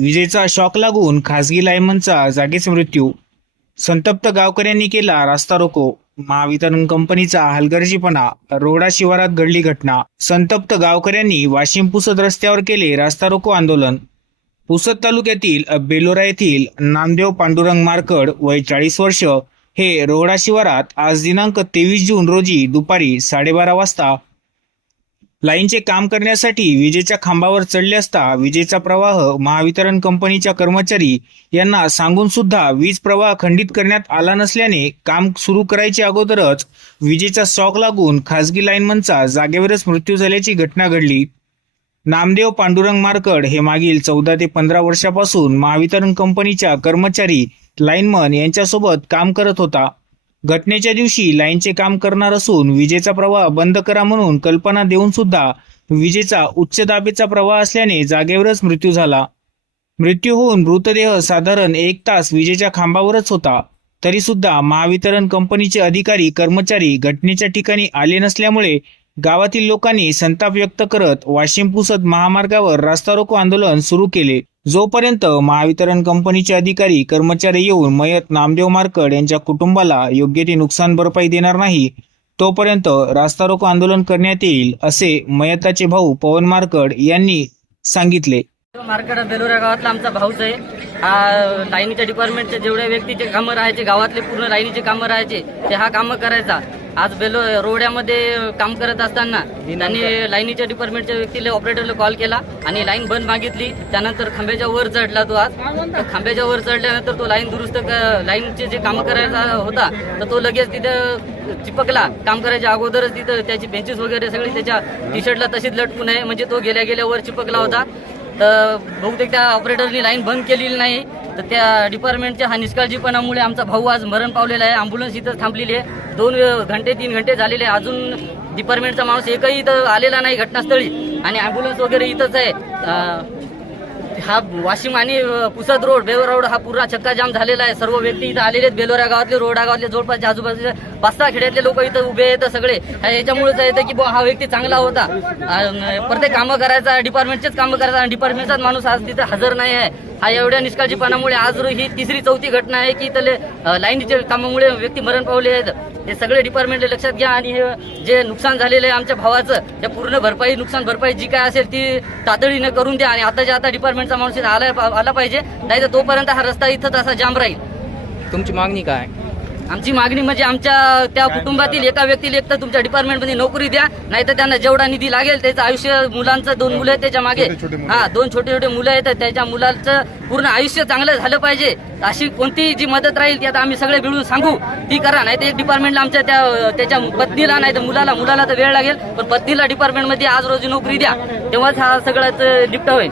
विजेचा शॉक लागून खासगी लायमनचा जागीच मृत्यू. संतप्त गावकऱ्यांनी केला रास्ता रोको. महावितरण कंपनीचा हलगर्जीपणा रोडा शिवारात घडली घटना. संतप्त गावकऱ्यांनी वाशिम पुसद रस्त्यावर केले रास्ता रोको आंदोलन. पुसद तालुक्यातील बेलोरा येथील नामदेव पांडुरंग मारकड वय चाळीस वर्ष हे रोहडा शिवारात आज दिनांक तेवीस जून रोजी दुपारी साडेबारा वाजता लाईनचे काम करण्यासाठी विजेच्या खांबावर चढले असता विजेचा प्रवाह महावितरण कंपनीच्या कर्मचारी यांना सांगून सुद्धा वीज प्रवाह खंडित करण्यात आला नसल्याने काम सुरू करायच्या अगोदरच विजेचा शॉक लागून खासगी लाईनमनचा जागेवरच मृत्यू झाल्याची घटना घडली. नामदेव पांडुरंग मारकड हे मागील चौदा ते पंधरा वर्षापासून महावितरण कंपनीच्या कर्मचारी लाईनमन यांच्यासोबत काम करत होता. घटनेच्या दिवशी लाईनचे काम करणार असून विजेचा प्रवाह बंद करा म्हणून कल्पना देऊन सुद्धा विजेचा उच्च दाबेचा प्रवाह असल्याने जागेवरच मृत्यू झाला. मृत्यू होऊन मृतदेह साधारण एक तास विजेच्या खांबावरच होता. तरी सुद्धा महावितरण कंपनीचे अधिकारी कर्मचारी घटनेच्या ठिकाणी आले नसल्यामुळे गावातील लोकांनी संताप व्यक्त करत वाशिम पुसद महामार्गावर रास्ता रोको आंदोलन सुरू केले. जोपर्यंत महावितरण कंपनीचे अधिकारी कर्मचारी येऊन मयत नामदेव मारकड यांच्या कुटुंबाला योग्य ती नुकसान भरपाई देणार नाही तोपर्यंत रास्ता रोको आंदोलन करण्यात येईल असे मयताचे भाऊ पवन मारकड यांनी सांगितले. मार्केट बेलोरा गावातला आमचा भाऊच आहे. हा लाईनीच्या डिपार्टमेंटचे जेवढे व्यक्तीचे कामं राहायचे गावातले पूर्ण लाईनीचे कामं राहायचे ते हा कामं करायचा. आज बेलो रोड्यामध्ये काम करत असताना त्यांनी लाईनीच्या डिपार्टमेंटच्या व्यक्तीला ऑपरेटरला कॉल केला आणि लाईन बंद मागितली. त्यानंतर खांब्याच्या वर चढला तो आज. तर खांब्याच्या वर चढल्यानंतर तो लाईन दुरुस्त लाईनचे जे काम करायचा होता तर तो लगेच तिथं चिपकला. काम करायच्या अगोदरच तिथं त्याची बेंचेस वगैरे सगळी त्याच्या टी शर्टला तशीच लटकून आहे म्हणजे तो गेल्या गेल्या वर चिपकला होता. तर बहुतेक त्या ऑपरेटरनी लाईन बंद केलेली नाही. तर त्या डिपार्टमेंटच्या हा निष्काळजीपणामुळे आमचा भाऊ आज मरण पावलेला आहे. अँब्युलन्स इथं थांबलेली आहे. दोन घंटे तीन घंटे झालेले आहे. अजून डिपार्टमेंटचा माणूस एकही इथं आलेला नाही घटनास्थळी. आणि अँब्युलन्स वगैरे इथंच आहे. हा वाशिम आणि पुसद रोड बेलोरा रोड हा पूर्ण चक्काजाम झालेला आहे. सर्व व्यक्ती इथं आलेले आहेत. बेलोरा गावातले रोडा गावातले जवळपास आजूबाजूच्या पाच सहा खेड्यातले लोक इथं उभे आहेत सगळे. याच्यामुळेच येतं की बुवा हा व्यक्ती चांगला होता. प्रत्येक कामं करायचा डिपार्टमेंटचेच कामं करायचा. आणि डिपार्टमेंटचाच माणूस आज तिथं हजर नाही आहे. हा एवढ्या निष्काळजीपणामुळे आज ही तिसरी चौथी घटना आहे की इथले लाईनीच्या कामामुळे व्यक्ती मरण पावले आहेत. हे सगळे डिपार्टमेंटला लक्षात घ्या आणि हे जे नुकसान झालेलं आहे आमच्या भावाचं त्या पूर्ण भरपाई नुकसान भरपाई जी काय असेल ती तातडीनं करून द्या आणि आताच्या आता डिपार्टमेंटचा माणूस आला आला पाहिजे. नाही तर तोपर्यंत हा रस्ता इथं असा जाम राहील. तुमची मागणी काय? आमची मागणी म्हणजे आमच्या त्या कुटुंबातील एका व्यक्तीला एक तर तुमच्या डिपार्टमेंटमध्ये नोकरी द्या नाही तर त्यांना जेवढा निधी लागेल त्याचं आयुष्य मुलांचं दोन मुलं आहेत त्याच्यामागे. हा दोन छोटे छोटे मुलं आहेत त्याच्या मुलाचं पूर्ण आयुष्य चांगलं झालं पाहिजे. अशी कोणती जी मदत राहील ती आता आम्ही सगळे मिळून सांगू. ती करा नाही तर एक डिपार्टमेंटला आमच्या त्या त्याच्या पत्नीला नाही तर मुलाला मुलाला तर वेळ लागेल पण पत्नीला डिपार्टमेंटमध्ये आज रोजी नोकरी द्या. तेव्हाच हा सगळ्याच निपटा होईल.